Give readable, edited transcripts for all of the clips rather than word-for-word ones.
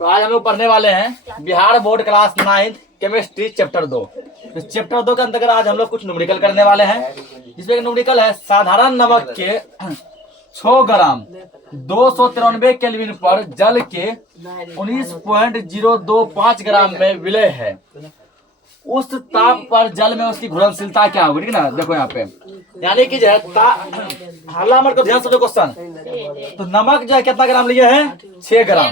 तो आज हम लोग पढ़ने वाले हैं Bihar board class 9 chemistry chapter 2। इस चैप्टर 2 के अंतर्गत आज हम लोग कुछ न्यूमेरिकल करने वाले हैं, जिसमें न्यूमेरिकल है साधारण नमक के 6 ग्राम 293 केल्विन पर जल के 19.025 ग्राम में विलय है। उस ताप पर जल में उसकी घुलनशीलता क्या होगी? ठीक है ना, देखो यहाँ पे यानी कि जो है हल्ला मत को ध्यान से क्वेश्चन। तो नमक जो है कितना ग्राम लिए हैं? 6 ग्राम।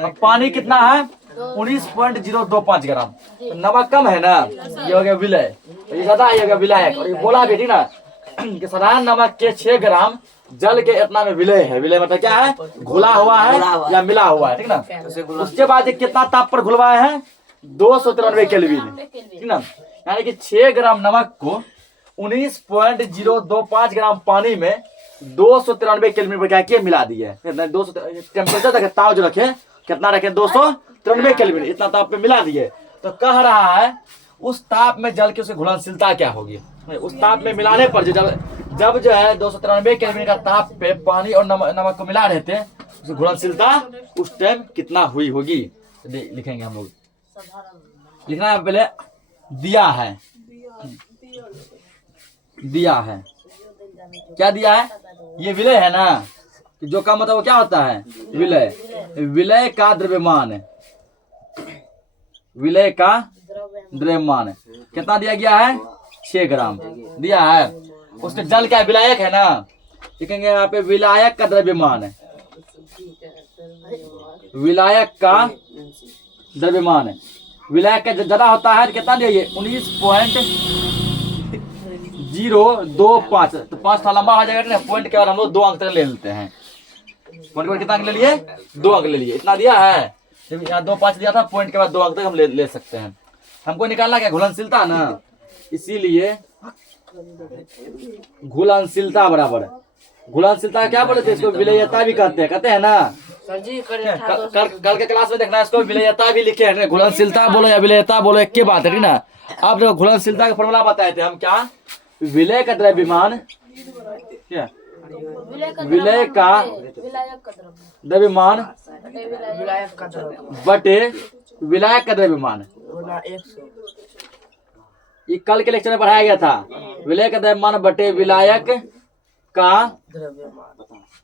अब पानी कितना है? 19.025 ग्राम। तो नमक कम है ना, ये हो गया विलय, ये ज्यादा ये हो गया विलायक। और ये बोला भी ठीक ना कि साधारण नमक के 6 ग्राम जल के इतना में विलय है। विलय मतलब क्या है? घुला हुआ है या मिला हुआ है, ठीक ना। उसके बाद कितना ताप पर घुलवाया है? 293 केल्विन, ठीक ना। यानी कि 6 ग्राम नमक को 19.025 ग्राम पानी में 293 केल्विन पर क्या किया? मिला दिए। टेम्परेचर रखे, ताव जो रखे कितना रखे? 293 केल्विन, इतना ताप पे मिला दिए। तो कह रहा है उस ताप में जल की उसकी घुलनशीलता क्या होगी? उस ताप में मिलाने पर जब जो है 293 केल्विन का ताप पे पानी और नमक को मिला रहे थे, उसकी घुलनशीलता उस टाइम कितना हुई होगी? लिखेंगे हम लोग। लिखना है पहले दिया है, दिया है क्या दिया है? ये विलय है ना, जो का मतलब वो क्या होता है? विलय। विलय का द्रव्यमान, विलय का द्रव्यमान कितना दिया गया है? 6 ग्राम दिया है। उसके जल क्या विलायक है ना, लिखेंगे यहाँ पे विलायक का द्रव्यमान, विलायक का द्रव्यमान। विलायक का ज्यादा होता है कितना दिया? 19.025। तो 5 था लंबा हो जाएगा ना, पॉइंट के बाद हम लोग 2 अंक तक ले लेते हैं। पॉइंट के बाद कितना अंक ले लिए? 2 अंक ले लिए। इतना दिया है, यहाँ 2.5 दिया था, पॉइंट के बाद 2 अंक तक हम ले सकते हैं। हमको निकालना क्या? घुलनशीलता ना, इसीलिए घुलनशीलता बराबर, घुलनशीलता क्या बोलते हैं? इसको विलयता भी कहते हैं ना। कल के क्लास में देखना, इसको विलयता भी लिखे हैं। घुलनशीलता बोलो या विलयता बोलो, एक ही बात है, ठीक ना। अब जो घुलनशीलता का फॉर्मूला बताए थे हम, क्या? विलय का द्रव्यमान, क्या? विलय का द्रव्यमान बटे विलायक का द्रव्यमान। ये कल के लेक्चर में पढ़ाया गया था। विलय का द्रव्यमान बटे विलायक का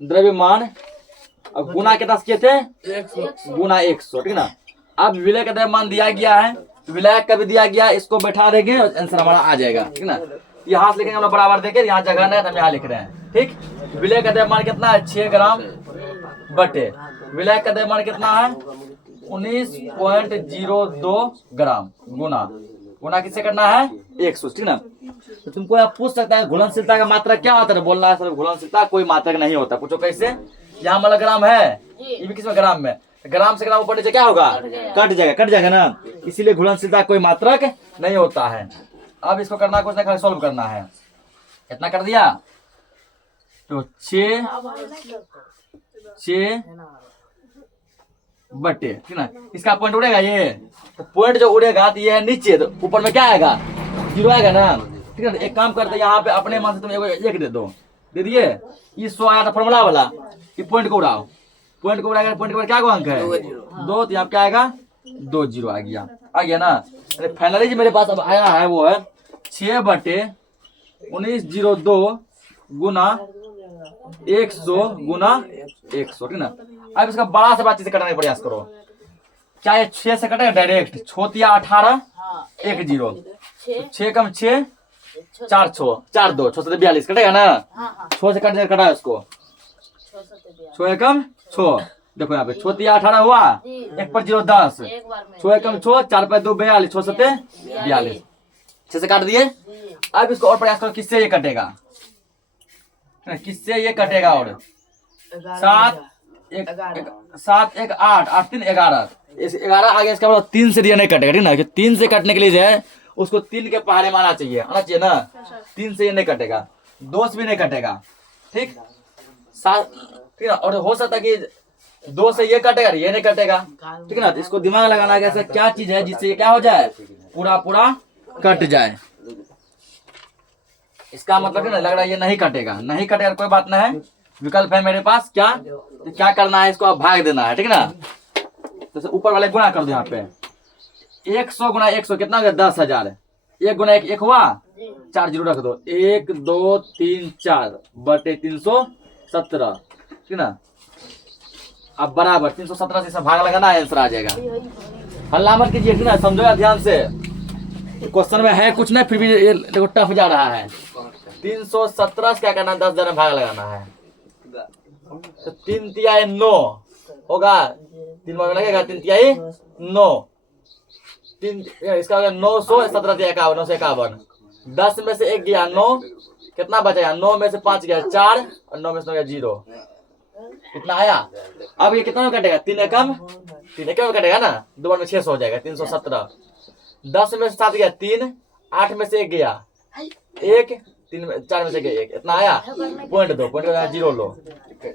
द्रव्यमान, अब गुना कितना किए थे? गुना 100, ठीक ना। अब विलय का द्रव्यमान दिया गया है, विलायक का भी दिया गया, इसको बैठा देंगे और आंसर हमारा आ जाएगा, ठीक ना। यहाँ से लिखेंगे हम लोग बराबर देंगे, यहाँ जगह नहीं है तो हम यहाँ लिख रहे हैं, ठीक। विलय का द्रव्यमान कितना है? 6 ग्राम बटे विलायक का द्रव्यमान कितना है? 19.02 ग्राम गुना किससे करना है? 100, ठीक ना। तो तुमको आप पूछ सकता है घुलनशीलता का मात्रा क्या होता है? बोलना है सर घुलनशीलता कोई मात्रक नहीं होता। पूछो कैसे? यहाँ वाला ग्राम है, ये भी किसमें? ग्राम में। ग्राम से ग्राम ऊपर नीचे क्या होगा? कट जाएगा ना, इसीलिए घुलनशीलता कोई मात्रक नहीं होता है। अब इसको करना कुछ नहीं, सॉल्व करना है। कितना कर दिया? तो 6 बटे, ठीक ना। इसका पॉइंट उड़ेगा, ये तो पॉइंट जो उड़ेगा तो ये है नीचे, तो ऊपर में क्या आएगा? 0 आएगा ना, ठीक है। एक काम करते यहाँ पे अपने मन से तुम एक दे दो, दे दिए। ये 100 आया था फॉर्मूला वाला, कि पॉइंट को उड़ाओ, पॉइंट को उड़ाएगा, पॉइंट के क्या को अंक है? 2, तो यहाँ क्या आएगा? 2 0 आ गया ना। फाइनली जो मेरे पास अब आया है वो है 6 बटे 19.02 गुना 100 गुना 100, ठीक ना। अब इसका बड़ा से बड़ा चीज करने का प्रयास करो। क्या ये 6 से कटेगा डायरेक्ट? 6 × 18 1 0, 6 कम 6 4 6 4 2 6 से 42 कटेगा ना। 6 से कटा इसको, 6 कम 6, देखो यहाँ पे 6 × 18 हुआ, 1 पर 0 10, 6 कम 6 4 पर 2 42, 6 7 42, 6 से काट दिए। अब इसको और प्रयास करो, किससे ये कटेगा? किससे ये कटेगा? और 7 1 8 8 3 11, 11 आगे इसका मतलब 3 से दिया नहीं कटेगा, ठीक ना। 3 से कटने के लिए जो है उसको 3 के पहाड़े में आना चाहिए ना। 3 से ये नहीं कटेगा, 2 से भी नहीं कटेगा, ठीक। 7, ठीक ना। और हो सकता है कि 2 से ये कटेगा, ये नहीं कटेगा, ठीक है ना। तो इसको दिमाग लगाना है, ऐसा क्या चीज है जिससे ये क्या हो जाए? पूरा कट जाए। इसका मतलब है ना, लग रहा है ये नहीं कटेगा, कोई बात नहीं है, विकल्प है मेरे पास। क्या? तो क्या करना है? इसको आप भाग देना है, ठीक है ना। तो ऊपर वाले गुणा कर दो यहाँ पे। 100 गुना 100 कितना हो गया 10,000। 1 गुना 1 1 हुआ, 4 जीरो रख दो। 1 2 3 4 बटे 317, ठीक ना। अब बराबर 317 से इसमें भाग लगाना है, आंसर आ जाएगा। हल्ला मत कीजिए, ठीक ना, समझो ध्यान से। क्वेश्चन में है कुछ नहीं, फिर भी ये देखो टफ जा रहा है। 317 से क्या करना है, 10,000 में भाग लगाना है। तो 3 तिहाई 9 होगा, 3 बार में लगेगा, 3 तिहाई 9, 3 इसका होगा 900, 17 तिहाई 51, 951। 10 में से 1 गया 9, कितना बचेगा, 9 में से 5 गया 4 और 9 में से 9 गया 0, कितना आया। अब ये कितना में कटेगा, 3 एकम 3 एकम में कटेगा ना, 2 बार में 600 हो जाएगा, 317। 10 में से 7 गया 3, 8 में से 1 गया 1, 3 में 4 में से गया 1, इतना आया। पॉइंट 2 पॉइंट 0 लो,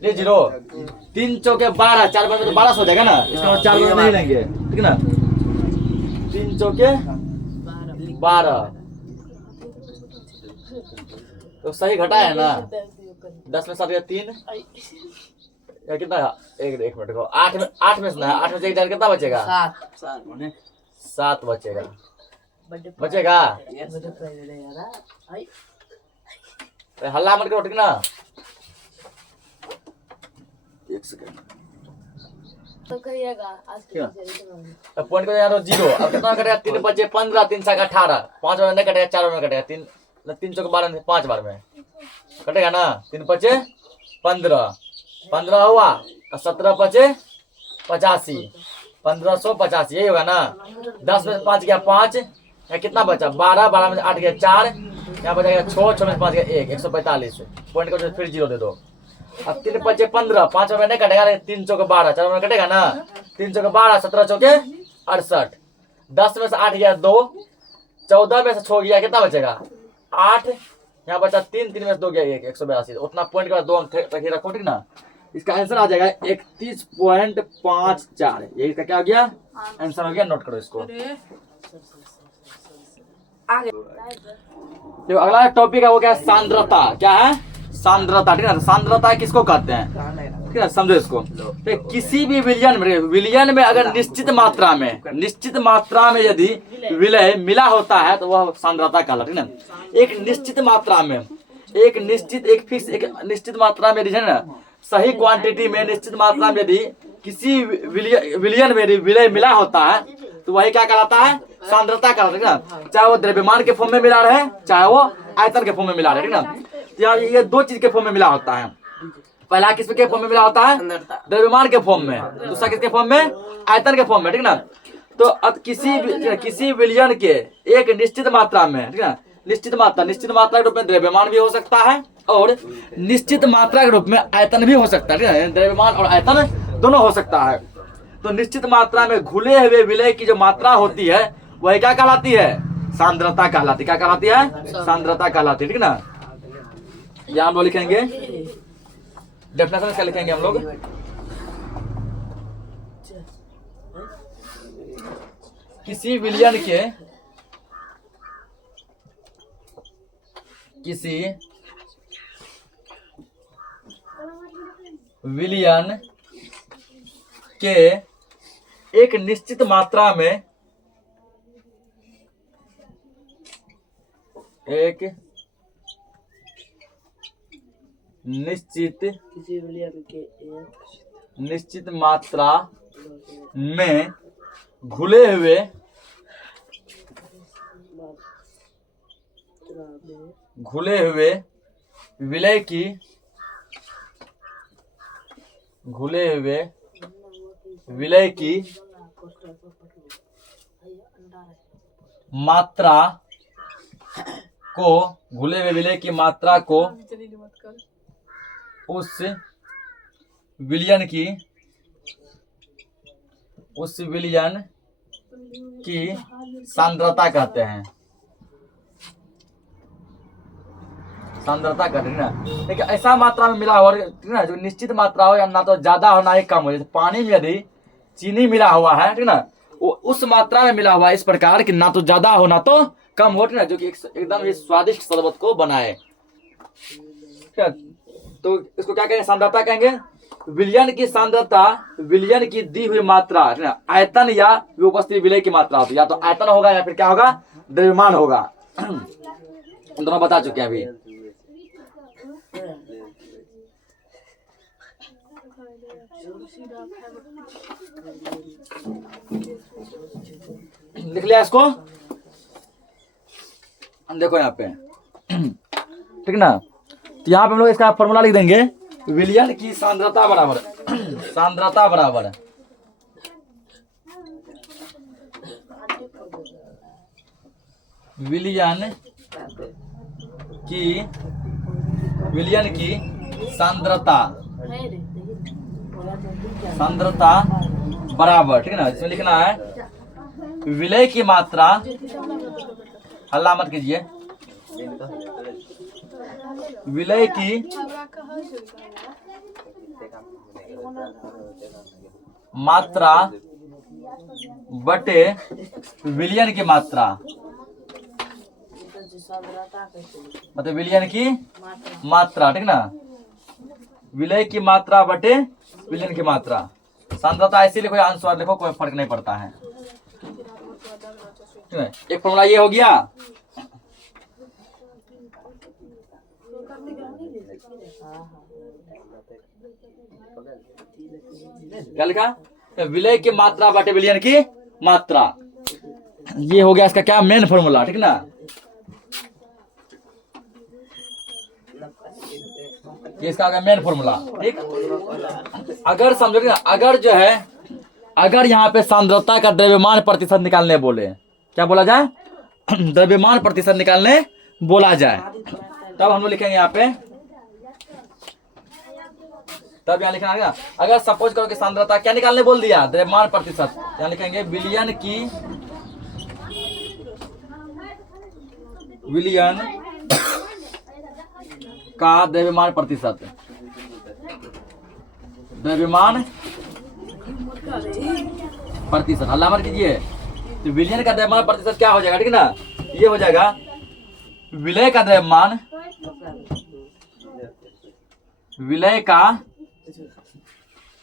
ये 0। 3 चौके 12, 4 बार में तो 1200 हो जाएगा ना, इसके बाद 4 बार नहीं लेंगे, ठीक ना। 3 चौके 12, तो सही घटा है ना। 10 में 7 गया 3, या कितना है, एक मिनट को 8 में से ना, 8 में से 1 कितना बचेगा, 7 बचेगा, बचेगा। हल्ला मत करो, ठीक ना। 1 सेकंड तो करिएगा आज के पॉइंट को यार 0। अब कितना कटेगा, 3 बचे 15, 3 7 18, 5 बार नहीं कटेगा, 4 बार में कटेगा, 3 चौके 12, 5 बार में कटेगा ना। 3 बचे 15, 15 हुआ, और 17 बचे 85, 1585, यही होगा ना। 10 में से 5 गया 5, या कितना बचा 12, 12 में से 8 गया 4, यहाँ बचा गया 6, 6 में से 5 गया 1, 145। पॉइंट को फिर 0 दे दो। अब 3 बचे 15, 5 में नहीं कटेगा, 3 चौके 12, 4 में कटेगा ना। 3 चौके 12, 17 चौके 68। 10 में से 8 गया 2, 14 में से 6 गया, कितना बचेगा 8, यहाँ बचा 3, 3 में से 2 गया 1, 182। उतना पॉइंट का 2 अंक रखो, ठीक ना। इसका आंसर आ जाएगा 31.54। ये इसका क्या हो गया, आंसर हो गया। नोट करो इसको। तो अगला टॉपिक है वो क्या है, सांद्रता। क्या है, सांद्रता, ठीक है। सांद्रता किसको कहते हैं, ठीक है, समझो इसको। तो किसी भी विलयन में अगर निश्चित मात्रा में यदि विलय मिला होता है तो वह सांद्रता कहलाता है, ठीक ना। एक निश्चित मात्रा में, एक निश्चित मात्रा में यदि है ना, सही क्वांटिटी में निश्चित मात्रा में यदि किसी विलयन में विलय मिला होता है तो वही क्या कहलाता है, सांद्रता कहलाता है, ठीक ना। चाहे वो द्रव्यमान के फॉर्म में मिला रहे, चाहे वो आयतन के फॉर्म में मिला रहे, ठीक ना। ये 2 चीज के फॉर्म में मिला होता है। पहला किस के फॉर्म में मिला होता है, द्रव्यमान के फॉर्म में, दूसरा किसके फॉर्म में, आयतन के फॉर्म में, ठीक ना। तो अब किसी विलयन के एक निश्चित मात्रा में, ठीक है, निश्चित मात्रा के रूप में द्रव्यमान भी हो सकता है और निश्चित मात्रा के रूप में आयतन भी हो सकता है, ठीक है। द्रव्यमान और आयतन दोनों हो सकता है। तो निश्चित मात्रा में घुले हुए विलय की जो मात्रा होती है वह क्या कहलाती है, सांद्रता कहलाती है। क्या कहलाती है, सांद्रता कहलाती है, ठीक ना। यहाँ हम लोग लिखेंगे डेफिनेशन क्या लिखेंगे हम लोग, किसी विलयन के एक निश्चित मात्रा में निश्चित मात्रा में घुले हुए विलय की मात्रा को उस विलयन की सांद्रता कहते हैं। सांद्रता कहते हैं ना। देखिए ऐसा मात्रा में मिला हुआ ना, जो निश्चित मात्रा हो, या ना तो ज्यादा हो ना ही कम हो। जैसे पानी में यदि चीनी मिला हुआ है, ठीक ना, वो उस मात्रा में मिला हुआ है इस प्रकार कि ना तो ज्यादा हो ना तो कम हो, ठीक ना, जो कि एकदम स्वादिष्ट शरबत को बनाए। तो इसको क्या कहेंगे, सांद्रता कहेंगे। विलयन की सांद्रता विलयन की दी हुई मात्रा है ना, आयतन या उपस्थित विलय की मात्रा होती है। या तो आयतन होगा या फिर क्या होगा, द्रव्यमान होगा। दोनों बता चुके हैं अभी। लिख लिया इसको, देखो यहाँ पे, ठीक ना। तो यहाँ पे हम लोग इसका फॉर्मूला लिख देंगे, विलयन की सांद्रता बराबर सांद्रता बराबर विलयन की सांद्रता बराबर, ठीक है ना। इसमें लिखना है विलय की मात्रा, हल्ला मत कीजिए, विलय की मात्रा बटे विलयन की मात्रा, मतलब विलयन की मात्रा, ठीक ना। विलय की मात्रा बटे विलयन की मात्रा। सांद्रता ऐसे लिखो या अनुस्वार लिखो, कोई फर्क नहीं पड़ता है, ठीक है। एक फॉर्मूला ये हो गया। क्या लिखा, विलय की मात्रा बटे विलयन की मात्रा। ये हो गया इसका क्या, मेन फॉर्मूला, ठीक ना। ये इसका होगा मेन फॉर्मूला, ठीक। अगर समझोगे ना, अगर जो है, अगर यहाँ पे सांद्रता का द्रव्यमान प्रतिशत निकालने बोले, क्या बोला जाए, द्रव्यमान प्रतिशत निकालने बोला जाए, तब हम लोग लिखेंगे यहाँ पे, तब यहाँ लिखना है। अगर सपोज करो कि सांद्रता क्या निकालने बोल दिया, द्रव्यमान प्रतिशत, यहाँ लिखेंगे विलयन का द्रव्यमान प्रतिशत, द्रव्यमान प्रतिशत, हल्ला मत कीजिए। तो विलयन का द्रव्यमान प्रतिशत क्या हो जाएगा, ठीक है ना, ये हो जाएगा विलय का द्रव्यमान, विलय का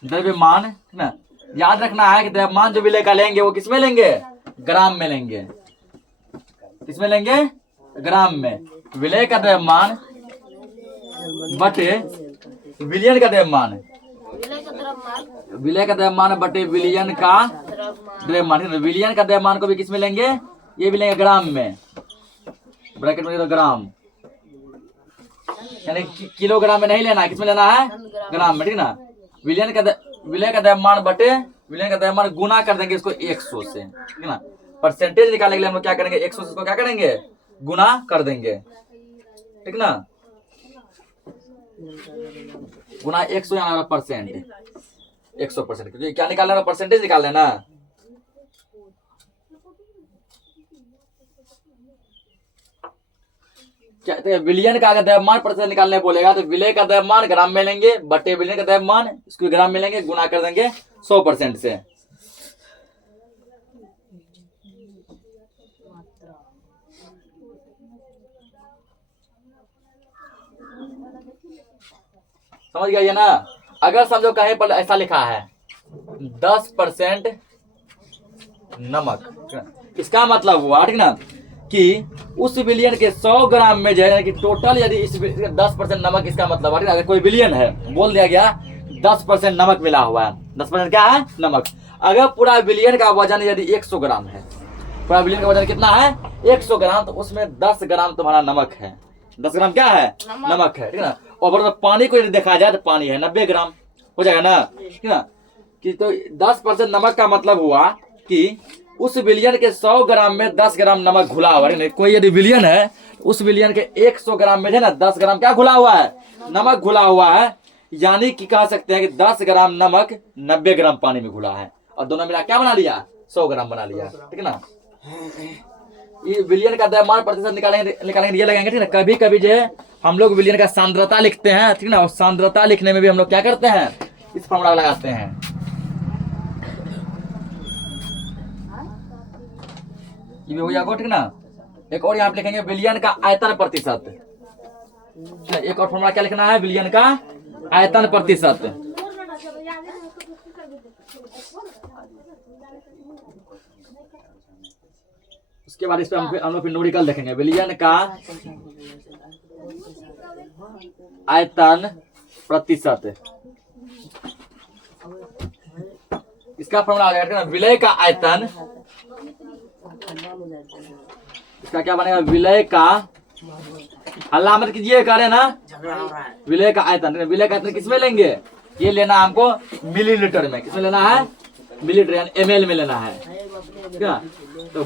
द्रव्यमान, ठीक ना। याद रखना है कि द्रव्यमान जो विलय का लेंगे वो किसमें लेंगे, ग्राम में लेंगे। किसमें लेंगे, ग्राम में। विलय का द्रव्यमान बटे विलयन का द्रव्यमान, विलय का द्रव्यमान बटे विलयन का द्रव्यमान। विलयन का द्रव्यमान को भी किसमें लेंगे, ये भी लेंगे ग्राम में, ब्रैकेट में तो ग्राम, यानी किलोग्राम में नहीं लेना, किसमें लेना है, ग्राम में, ठीक ना। विलयन का द्रव्यमान बटे विलयन का द्रव्यमान गुना कर देंगे इसको 100 से, ठीक ना। परसेंटेज निकालने के लिए हम लोग क्या करेंगे, 100 से इसको क्या करेंगे, गुना कर देंगे, ठीक ना। गुना 100 या परसेंट, 100%, क्योंकि क्या निकालना है, परसेंटेज निकाल लेना। विलयन का अगर द्रव्यमान प्रतिशत निकालने बोलेगा तो विलय का द्रव्यमान ग्राम में लेंगे बटे विलयन का द्रव्यमान, इसको ग्राम में लेंगे, गुना कर देंगे 100% से। समझ गया ये ना। अगर समझो कहीं पर ऐसा लिखा है 10% नमक, इसका मतलब हुआ, ठीक ना, कि उस विलयन के 100 ग्राम में जो है कि टोटल यदि इस 10% नमक, इसका मतलब अगर कोई विलयन है, बोल दिया गया 10% नमक मिला हुआ है, 10% क्या है, नमक। अगर पूरा विलयन का वजन यदि 100 ग्राम है, पूरा विलयन का वजन कितना है, 100 ग्राम, तो उसमें 10 ग्राम तुम्हारा नमक है, 10 ग्राम क्या है, नमक है, ठीक है ना। और पानी को यदि देखा जाए तो पानी है 90 ग्राम, हो जाएगा ना, ठीक है ना। कि तो 10% नमक का मतलब हुआ कि उस विलयन के 100 ग्राम में 10 ग्राम नमक घुला हुआ है। कोई यदि विलयन है, उस विलयन के 100 ग्राम में है ना 10 ग्राम क्या घुला हुआ है, नमक घुला हुआ है। यानी कि कह सकते हैं कि 10 ग्राम नमक 90 ग्राम पानी में घुला है, और दोनों मिला क्या बना लिया, 100 ग्राम बना लिया, ठीक है ना। ये विलयन का द्रव्यमान प्रतिशत निकालेंगे ये लगेंगे, ठीक है। कभी कभी जो है हम लोग विलयन का सांद्रता लिखते हैं, ठीक है ना, और सांद्रता लिखने में भी हम लोग क्या करते हैं, इस फॉर्मूला लगाते हैं। ये भी हो जाएगा, ठीक ना। एक और यहाँ पे लिखेंगे विलयन का आयतन प्रतिशत। एक और फॉर्मूला क्या लिखना है, विलयन का आयतन प्रतिशत। उसके बाद इस पे हम लोग फिर न्यूमेरिकल देखेंगे। विलयन का आयतन प्रतिशत, इसका फॉर्मूला आ गया विलय का आयतन, इसका क्या बनेगा, विलय का, हल्ला मत कीजिए, कह रहे ना, विलय का आयतन। विलय का आयतन किसमें लेंगे, ये लेना है हमको मिलीलीटर में। किसमें लेना है, मिलीलीटर यानी एमएल में लेना है। क्या तो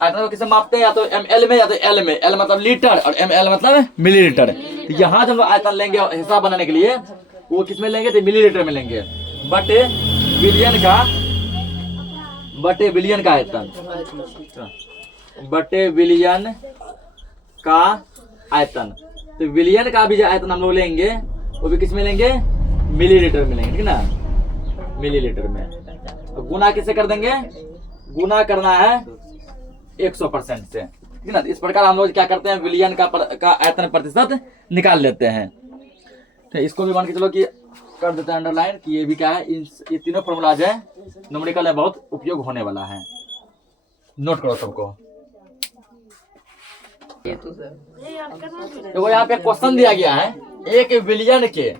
आयतन को किसमें मापते हैं, या तो एमएल में या तो एल में। एल मतलब लीटर और एमएल मतलब मिलीलीटर। तो यहाँ जब आयतन लेंगे हिसाब बनाने के लिए, वो किसमें लेंगे, तो मिलीलीटर में लेंगे। बटे बिलियन का आयतन, बटे बिलियन का आयतन। तो बिलियन का भी जो आयतन हम लोग लेंगे वो भी किस में लेंगे, मिलीलीटर में लेंगे, ठीक ना, मिलीलीटर में। तो गुना किससे कर देंगे, गुना करना है 100% से, ठीक ना। इस प्रकार हम लोग क्या करते हैं, बिलियन का आयतन प्रतिशत निकाल लेते हैं। तो इसको भी मान के चलो कि कर देते हैं अंडरलाइन कि ये भी क्या है, ये तीनों फॉर्मूला जो है न्यूमेरिकल में बहुत उपयोग होने वाला है। नोट करो सबको। देखो यहाँ पे क्वेश्चन दिया गया है, एक बिलियन के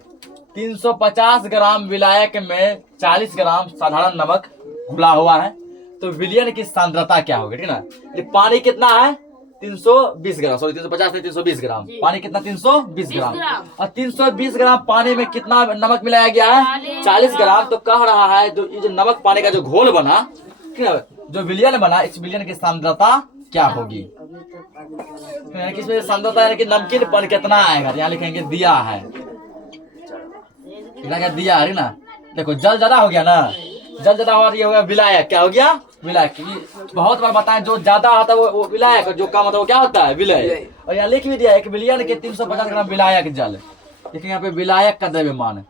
350 ग्राम विलायक में 40 ग्राम साधारण नमक घुला हुआ है, तो विलयन की सांद्रता क्या होगी, ठीक ना। ये पानी कितना है, 320 ग्राम, सॉरी 350 नहीं 320 ग्राम। पानी कितना, 320 ग्राम। और 320 ग्राम पानी में कितना नमक मिलाया गया है, 40 ग्राम। तो कह रहा है जो ये जो नमक पानी का जो घोल बना, ठीक है, जो विलयन बना, इस विलयन की सांद्रता क्या होगी। इसमें सांद्रता यानी कि नमकीनपन कितना आएगा, यहाँ लिखेंगे दिया है, दिया है ना। देखो जल ज्यादा हो गया ना, जल ज्यादा हो गया, विलायक क्या हो गया, विलायक। बहुत बार बताएं जो ज्यादा आता है वो विलायक, जो कम आता है वो क्या होता है, विलय। और यहाँ लिख भी दिया एक बिलियन के 350 ग्राम विलायक जल। देखिए यहाँ पे विलायक का द्रव्यमान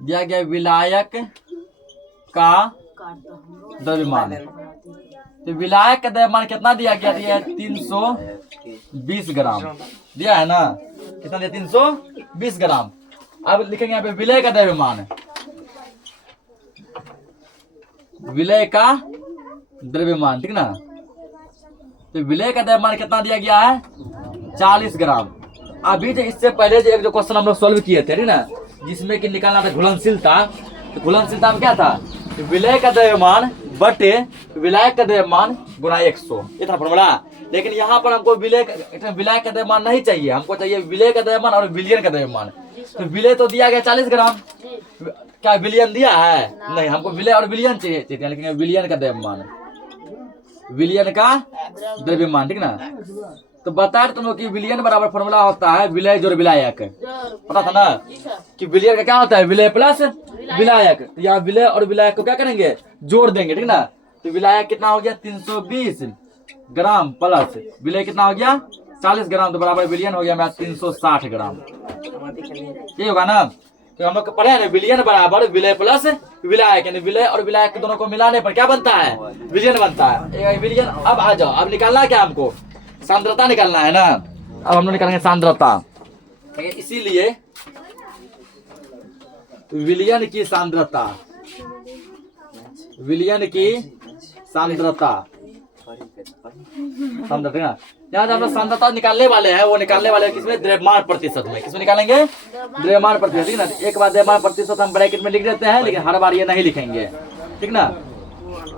दिया गया, विलायक का द्रव्यमान। तो विलायक का द्रव्यमान कितना दिया गया, दिया 320 ग्राम दिया है ना, कितना दिया, 320 ग्राम। अब लिखेंगे यहाँ पे विलय का द्रव्यमान, विलय का द्रव्यमान, ठीक ना। तो विलय का द्रव्यमान कितना दिया गया है, 40 ग्राम। अभी जो इससे पहले जो एक जो क्वेश्चन हम लोग सोल्व किए थे, ठीक ना, जिसमें कि निकालना था घुलनशीलता। तो घुलनशीलता में क्या था, विलय का द्रव्यमान बटे विलायक का द्रव्यमान गुना 100, ये था फॉर्मूला। लेकिन यहाँ पर हमको विलय का द्रव्यमान नहीं चाहिए, हमको चाहिए विलय का द्रव्यमान और विलयन का द्रव्यमान। तो विलय तो दिया गया 40 ग्राम, क्या विलयन दिया है, नहीं, हमको विलय और विलयन चाहिए, लेकिन विलयन का द्रव्यमान, विलयन का द्रव्यमान, ठीक ना। तो बता रहे तुम लोग कि विलयन बराबर फॉर्मूला होता है विलय जोड़ विलायक, पता था ना कि विलयन का क्या होता है, विलय प्लस विलायक। यहाँ विलय और विलायक को क्या करेंगे, जोड़ देंगे, ठीक ना। तो विलायक कितना हो गया, 320 ग्राम प्लस विलय कितना हो गया, 40 ग्राम, तो बराबर विलयन हो गया मेरा 360 ग्राम, ये होगा ना। तो हम लोग पढ़े ना, विलयन बराबर विलय प्लस विलायक, यानी विलय और विलायक के दोनों को मिलाने पर क्या बनता है, विलयन बनता है, विलयन। अब आ जाओ, अब निकालना क्या हमको, सांद्रता निकालना है ना। अब हम लोग निकालेंगे सांद्रता, इसीलिए विलयन की सांद्रता, विलयन की सांद्रता, सांद्रता यहाँ हम लोग सांद्रता निकालने वाले हैं, वो निकालने वाले हैं किसमें, द्रव्यमान प्रतिशत में। किसमें निकालेंगे, द्रव्यमान प्रतिशत, ठीक ना। एक बार द्रव्यमान प्रतिशत हम ब्रैकेट में लिख देते हैं, लेकिन हर बार ये नहीं लिखेंगे, ठीक ना।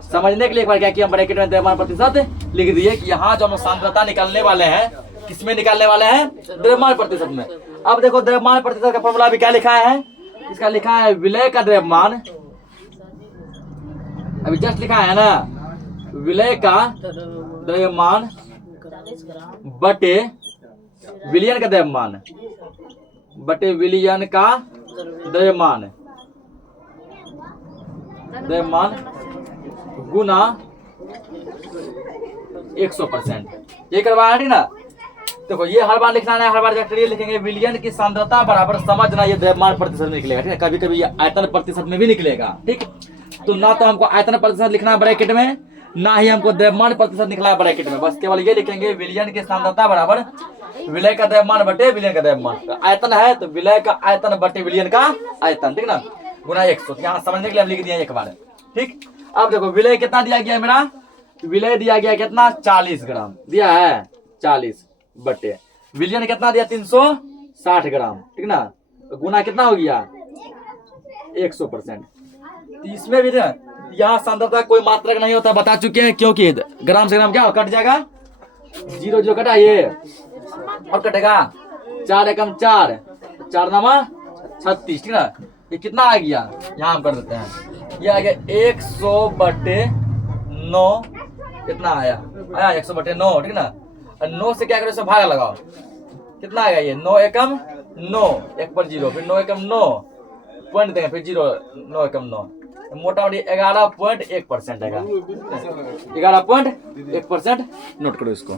समझने के लिए एक बार क्या किया, हम ब्रैकेट में द्रव्यमान प्रतिशत लिख दिए कि यहाँ जो हम सांद्रता निकालने वाले हैं, किसमें निकालने वाले हैं, द्रव्यमान प्रतिशत में। अब देखो द्रव्यमान प्रतिशत का फॉर्मूला भी क्या लिखा है, इसका लिखा है विलय का द्रव्यमान, अभी जस्ट लिखा है ना, विलय का द्रव्यमान बटे विलयन का द्रव्यमान, बटे विलयन का द्रव्यमान, द्रव्यमान गुना 100%, ये करवाया है ना। देखो ये हर बार लिखना है, हर बार जाकर ये लिखेंगे विलयन की सांद्रता बराबर, समझना ये द्रव्यमान प्रतिशत में निकलेगा, ठीक है। कभी कभी ये आयतन प्रतिशत में भी निकलेगा, ठीक। तो ना तो हमको आयतन प्रतिशत लिखना है ब्रैकेट में, ना ही हमको द्रव्यमान प्रतिशत निकला है ब्रैकेट में, बस केवल ये लिखेंगे विलयन की सांद्रता बराबर विलय का द्रव्यमान बटे विलयन का द्रव्यमान। तो आयतन है तो विलय का आयतन बटे विलयन का आयतन, ठीक ना, गुना 100। यहाँ समझने के लिए हम लिख दिए एक बार, ठीक। अब देखो विलय कितना दिया गया है मेरा, विलय दिया गया कितना 40 ग्राम दिया है, 40 बटे विलयन कितना दिया 360 ग्राम, ठीक ना, तो गुना कितना हो गया 100%। इसमें भी ना यहाँ सांद्रता कोई मात्रक नहीं होता, बता चुके हैं, क्योंकि ग्राम से ग्राम क्या कट जाएगा, 0 0 कटा ये और कटेगा 4 एकम 4, 4 नामा 36, ठीक ना। ये कितना आ गया, यहाँ हम कर देते हैं, ये आ गया 100 बटे 9, कितना आया 100 बटे 9, ठीक ना। 9 से क्या करो, इसमें भागा लगाओ, कितना आएगा ये 9 एकम 9, 1 पर 0, फिर 9 एकम 9 पॉइंट देंगे, फिर 0 9 एकम 9, मोटा मोटी 11.1% आएगा, 11.1%। नोट करो इसको।